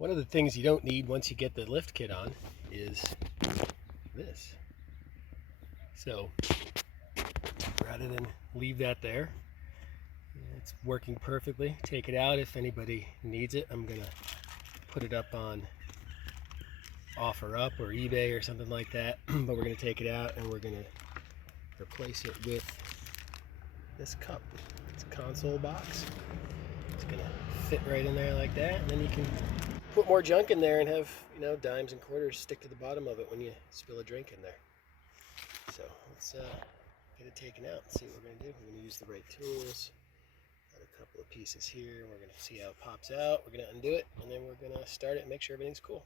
One of the things you don't need once you get the lift kit on is this. So rather than leave that there, it's working perfectly. Take it out if anybody needs it. I'm gonna put it up on OfferUp or eBay or something like that, but we're gonna take it out and we're gonna replace it with this cup. It's a console box. It's gonna fit right in there like that, and then you can put more junk in there and have, you know, dimes and quarters stick to the bottom of it when you spill a drink in there. So let's get it taken out and see what we're gonna do. We're gonna use the right tools. Got a couple of pieces here. We're gonna see how it pops out. We're gonna undo it, and then we're gonna start it and make sure everything's cool.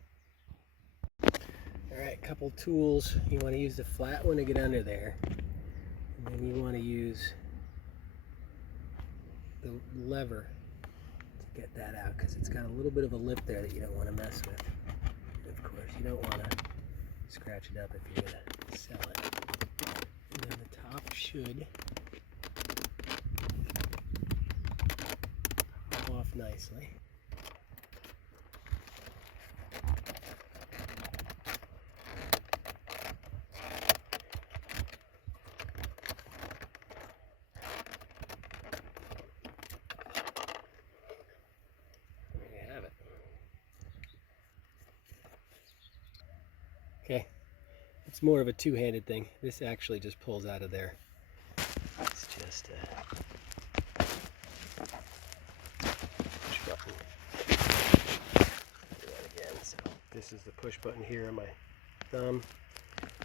All right, couple tools. You want to use the flat one to get under there, and then you want to use the lever to get that out, because it's got a little bit of a lip there that you don't want to mess with. And of course, you don't want to scratch it up if you're going to sell it. And then the top should pop off nicely. Okay, it's more of a two-handed thing. This actually just pulls out of there. It's just a push button. Do that again. So this is the push button here on my thumb.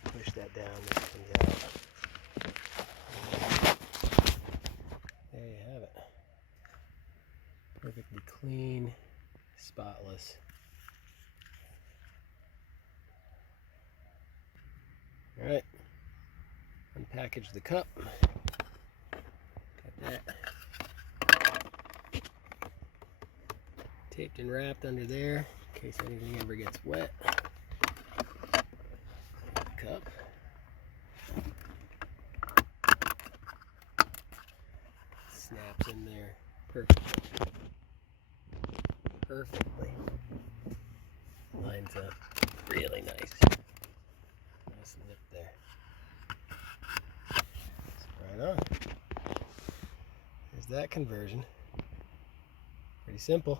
Push that down, this comes out. There you have it. Perfectly clean, spotless. Alright, unpackage the cup. Got that taped and wrapped under there in case anything ever gets wet. Cup. Snaps in there perfectly. Perfectly. Lines up really nice. Nice lip there. So right on. There's that conversion. Pretty simple.